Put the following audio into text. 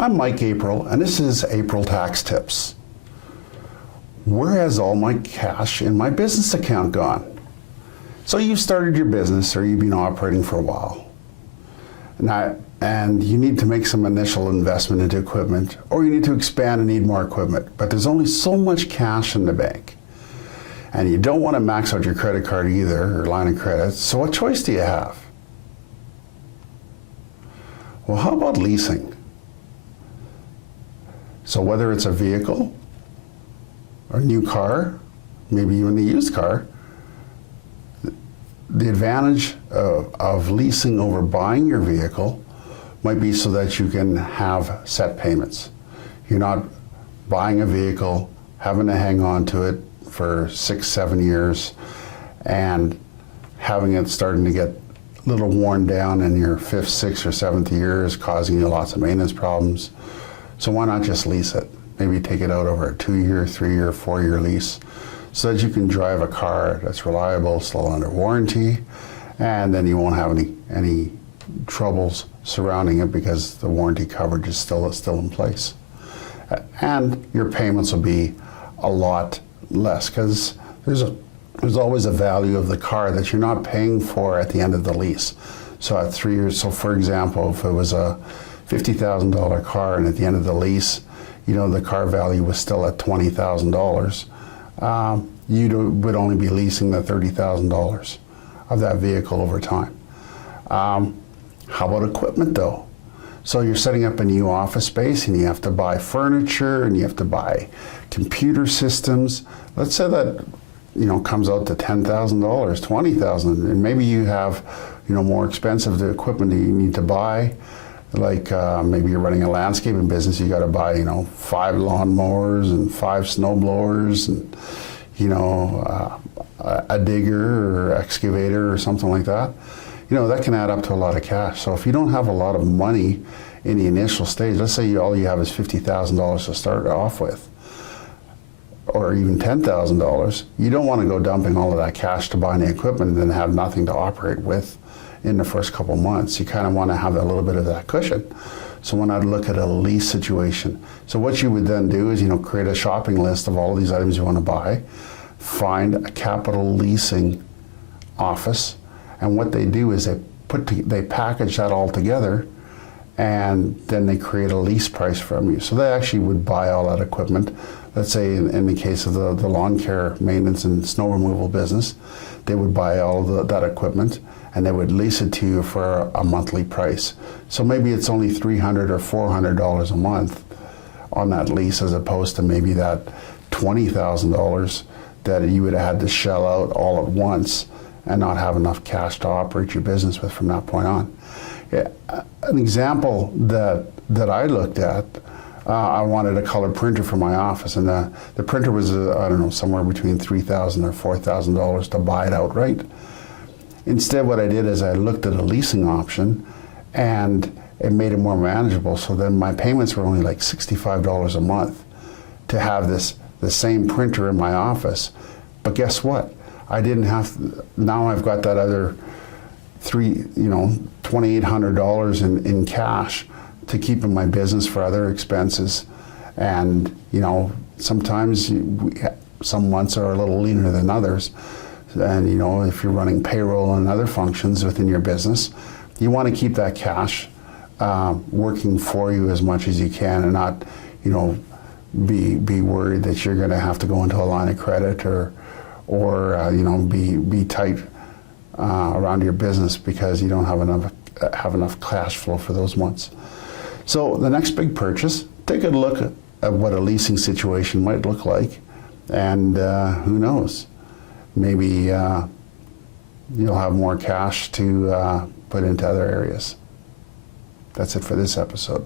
I'm Mike April, and this is April Tax Tips. Where has all my cash in my business account gone? So you've started your business, or you've been operating for a while, and you need to make some initial investment into equipment, or you need to expand and need more equipment, but there's only so much cash in the bank. And you don't want to max out your credit card either, or line of credit, so what choice do you have? Well, how about leasing? So whether it's a vehicle, or a new car, maybe even a used car, the advantage of leasing over buying your vehicle might be so that you can have set payments. You're not buying a vehicle, having to hang on to it for 6-7 years, and having it starting to get a little worn down in your 5th, 6th, or 7th year is causing you lots of maintenance problems. So why not just lease it? Maybe take it out over a 2-year, 3-year, 4-year lease so that you can drive a car that's reliable, still under warranty, and then you won't have any troubles surrounding it because the warranty coverage is still in place. And your payments will be a lot less because there's always a value of the car that you're not paying for at the end of the lease. So at 3 years, so for example, if it was a $50,000 car and at the end of the lease, you know, the car value was still at $20,000, you would only be leasing the $30,000 of that vehicle over time. How about equipment though? So you're setting up a new office space and you have to buy furniture and you have to buy computer systems. Let's say that, you know, comes out to $10,000, $20,000, and maybe you have, you know, more expensive equipment that you need to buy. Like maybe you're running a landscaping business, you got to buy, you know, 5 lawnmowers and 5 snow blowers and, you know, a digger or excavator or something like that. You know, that can add up to a lot of cash. So if you don't have a lot of money in the initial stage, let's say all you have is $50,000 to start off with, or even $10,000, you don't want to go dumping all of that cash to buy any equipment and then have nothing to operate with in the first couple months. You kind of want to have a little bit of that cushion. So when I look at a lease situation, so what you would then do is, you know, create a shopping list of all of these items you want to buy, find a capital leasing office, and what they do is they package that all together, and then they create a lease price from you. So they actually would buy all that equipment. Let's say in the case of the lawn care maintenance and snow removal business, they would buy all of that equipment and they would lease it to you for a monthly price. So maybe it's only $300 or $400 a month on that lease, as opposed to maybe that $20,000 that you would have had to shell out all at once and not have enough cash to operate your business with from that point on. Yeah, an example that I looked at, I wanted a color printer for my office, and the printer was, I don't know, somewhere between $3,000 or $4,000 to buy it outright. Instead, what I did is I looked at a leasing option, and it made it more manageable. So then my payments were only like $65 a month to have the same printer in my office. But guess what? I didn't have, now I've got that other $2,800 in cash to keep in my business for other expenses. And, you know, sometimes some months are a little leaner than others. And, you know, if you're running payroll and other functions within your business, you want to keep that cash working for you as much as you can, and not, you know, be worried that you're going to have to go into a line of credit or you know, be tight around your business because you don't have enough cash flow for those months. So the next big purchase, take a look at what a leasing situation might look like, and who knows, maybe you'll have more cash to put into other areas. That's it for this episode.